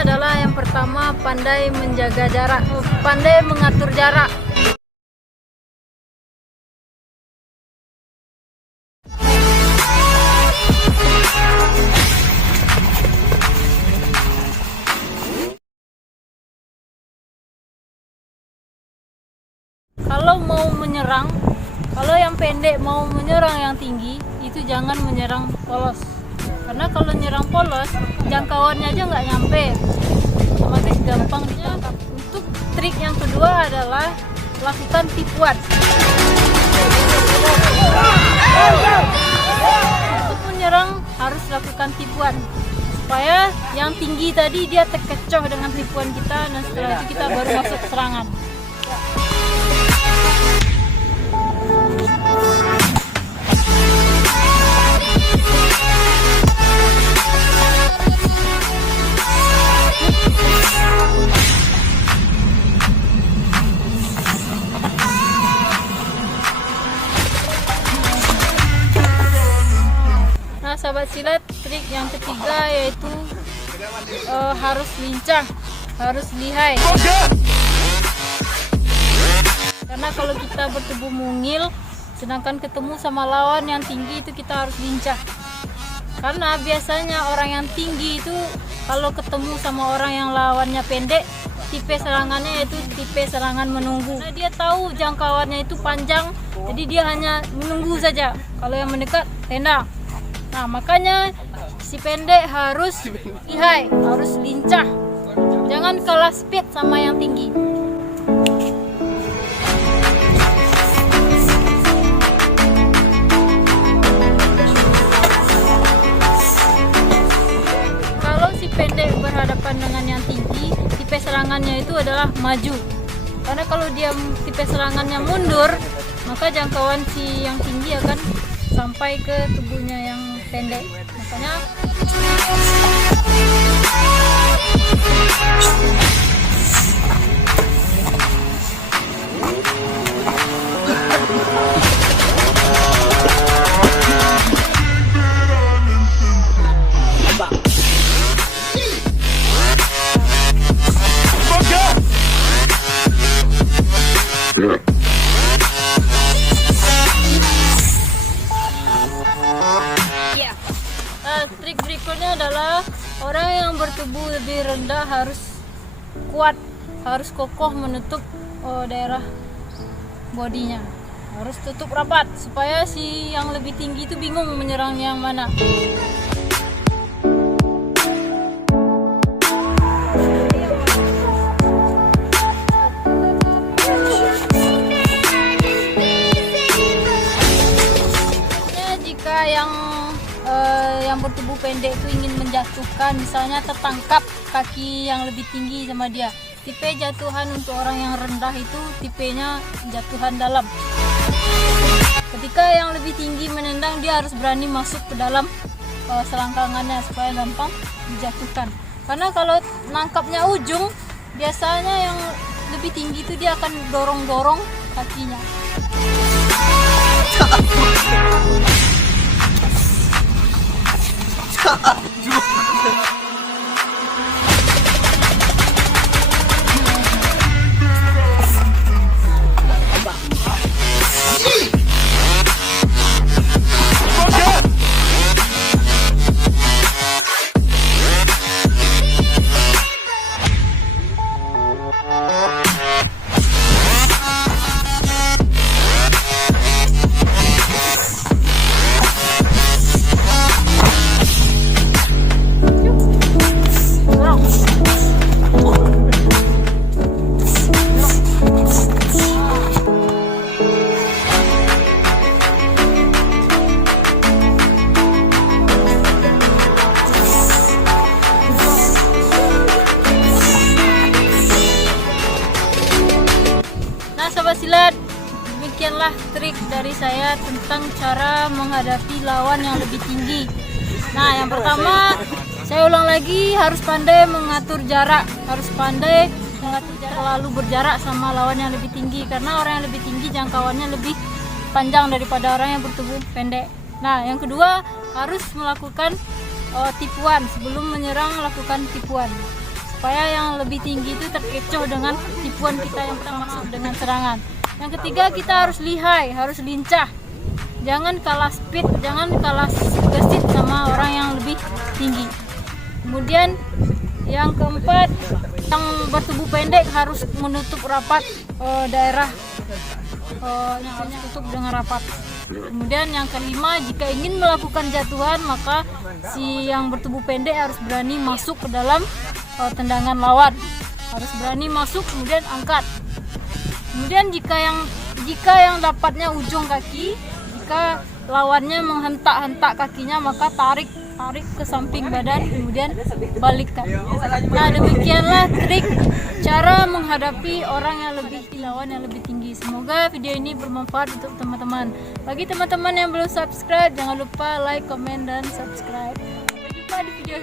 triknya adalah yang pertama, pandai menjaga jarak, pandai mengatur jarak. Kalau mau menyerang, kalau yang pendek mau menyerang yang tinggi, itu jangan menyerang polos. Karena kalau nyerang polos, jangkauannya aja nggak nyampe, otomatis gampang ditangkap. Untuk trik yang kedua adalah lakukan tipuan. Untuk menyerang harus lakukan tipuan, supaya yang tinggi tadi dia terkecoh dengan tipuan kita, dan setelah itu kita baru masuk serangan. Nah, sahabat silat, trik yang ketiga yaitu harus lincah, harus lihai. Karena kalau kita bertubuh mungil, sedangkan ketemu sama lawan yang tinggi, itu kita harus lincah. Karena biasanya orang yang tinggi itu kalau ketemu sama orang yang lawannya pendek, tipe serangannya itu tipe serangan menunggu. Nah, dia tahu jangkauannya itu panjang, jadi dia hanya menunggu saja. Kalau yang mendekat, tendang. Nah, makanya si pendek harus lihai, harus lincah. Jangan kalah speed sama yang tinggi. Kalau si pendek berhadapan dengan yang tinggi, tipe serangannya itu adalah maju. Karena kalau dia tipe serangannya mundur, maka jangkauan si yang tinggi akan sampai ke tubuhnya yang pendek. Makanya trik berikutnya adalah orang yang bertubuh lebih rendah harus kuat, harus kokoh menutup daerah bodinya, harus tutup rapat supaya si yang lebih tinggi itu bingung menyerang yang mana. Jika yang bertubuh pendek itu ingin menjatuhkan, misalnya tertangkap kaki yang lebih tinggi sama dia, tipe jatuhan untuk orang yang rendah itu tipenya jatuhan dalam. Ketika yang lebih tinggi menendang, dia harus berani masuk ke dalam selangkangannya supaya gampang dijatuhkan. Karena kalau nangkapnya ujung, biasanya yang lebih tinggi itu dia akan dorong-dorong kakinya. Sobat silat, demikianlah trik dari saya tentang cara menghadapi lawan yang lebih tinggi. Nah, yang pertama, saya ulang lagi, harus pandai mengatur jarak, harus pandai mengatur jarak, lalu berjarak sama lawan yang lebih tinggi, karena orang yang lebih tinggi jangkauannya lebih panjang daripada orang yang bertubuh pendek. Nah, yang kedua, harus melakukan tipuan. Sebelum menyerang, lakukan tipuan. supaya yang lebih tinggi itu terkecoh dengan tipuan kita yang kita masuk dengan serangan. Yang ketiga, kita harus lihai, harus lincah. Jangan kalah speed, jangan kalah gesit sama orang yang lebih tinggi. Kemudian yang keempat, yang bertubuh pendek harus menutup rapat daerah, harus tutup dengan rapat. Kemudian yang kelima, jika ingin melakukan jatuhan, maka si yang bertubuh pendek harus berani masuk ke dalam tendangan lawan, harus berani masuk kemudian angkat. Kemudian jika yang dapatnya ujung kaki, jika lawannya menghentak-hentak kakinya, maka tarik ke samping badan, kemudian balikkan. Nah, demikianlah trik cara menghadapi orang yang lebih lawan yang lebih tinggi. Semoga video ini bermanfaat untuk teman-teman. Bagi teman-teman yang belum subscribe, jangan lupa like, comment, dan subscribe. Sampai jumpa di video